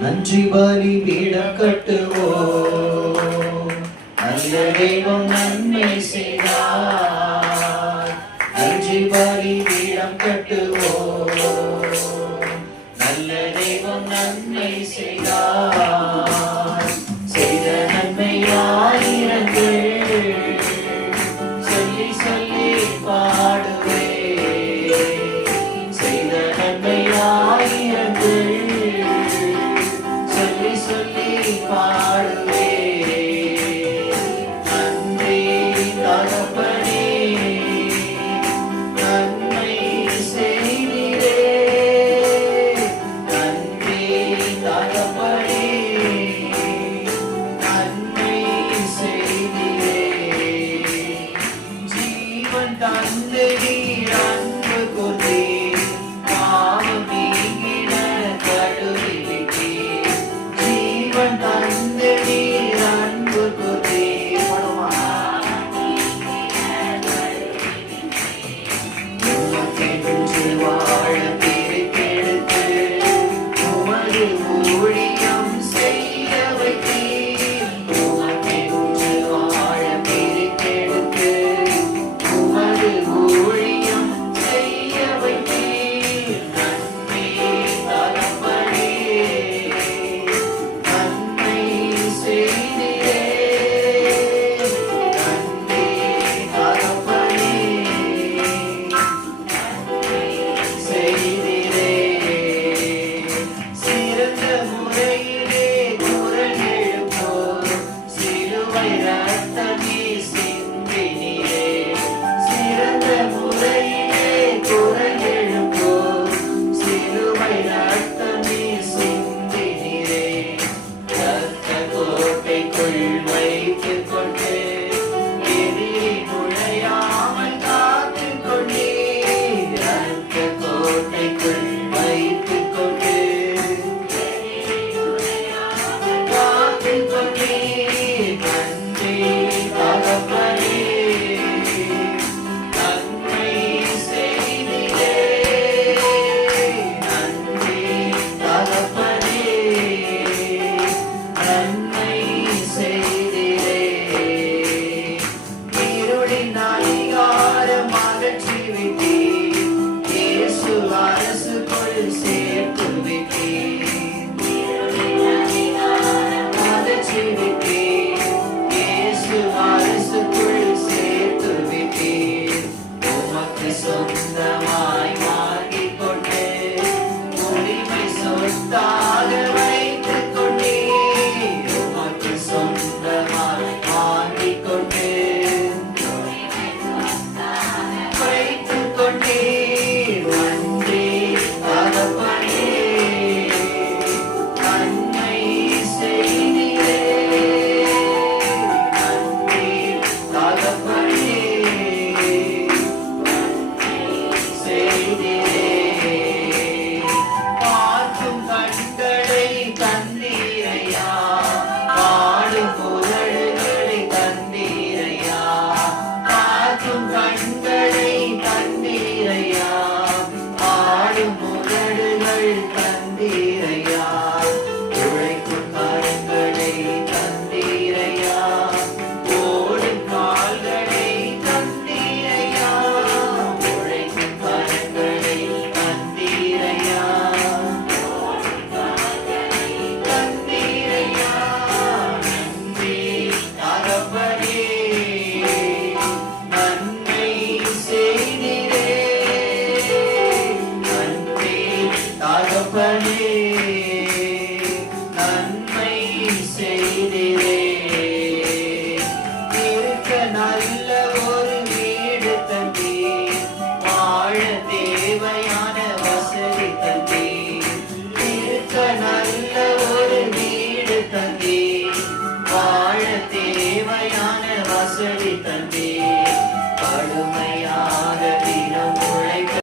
நன்றி பலி பீடம் கட்டுவோம். நல்ல தெய்வம் நன்மை செய்தார். நன்றி பலி பீடம் கட்டுவோம். நல்ல தெய்வம் நன்மை செய்தார். செய்த நன்மை ஆயிரங்கள் சொல்லி சொல்லி பாடுவே. செய்த நன்மை ஆயிரங்கள் சொல்லி சொல்லி பாடுவே. நன்றி தகப்பனே, நன்மை செய்தீரே. நன்றி தகப்பனே, நன்மை செய்தீரே. ஜீவன் தந்து நீர் அன்பு கொண்டீர். பாவம் நீங்கிட கழுவி விட்டீர். ஜீவன் தந்து நீர் அன்பு கொண்டீர். உமக்கென்று வாழ பிரித்தெடுத்து உமது ஊழியம் செய்ய வைத்தீர். உமக்கென்று வாழ பிரித்தெடுத்து உமது ஊழியம் செய்ய வைத்தீர். நன்மை தகப்பனே, நன்மை செய்தீரே. நன்றி தகப்பனே, செய்தீரே. சிறந்த முறையிலே குரல் எழுப்போம். சிலுவை ரத்தமே சிந்தினீரே. சிறந்த முறையிலே குரல் எழுப்போம். சிலுவை ரத்தமே சிந்தினீரே. ரத்த கோட்டைக்குள் வைத்துக் கொண்டு எதிரி நுழையாமல் காத்துக் கொண்டீர். ரத்த கோட்டைக்குள் வைத்துக் கொண்டு காத்துக் கொண்டீர். நன்றி தகப்பனே, நன்மை செய்தீரே. நன்றி தகப்பனே, நன்மை செய்தீரே. இருளின் அதிகாரம் அகற்றி விட்டீர். இயேசு அரசுக்குள் சேர்த்து விட்டீர். அகற்றி விட்டீர். இயேசு அரசுக்குள் சேர்த்து விட்டீர். உமக்கு சொந்தமாய் வாங்கிக் கொண்டு உரிமை சொத்தாக வைத்துக் கொண்டீர். உமக்கு சொந்தமாய் வாங்கிக் கொண்டு வைத்துக் கொண்டீர். நன்றி தகப்பனே, நன்மை செய்தீரே. நன்றி தகப்பனே, செய்தீரே. பார்க்கும் கண்களை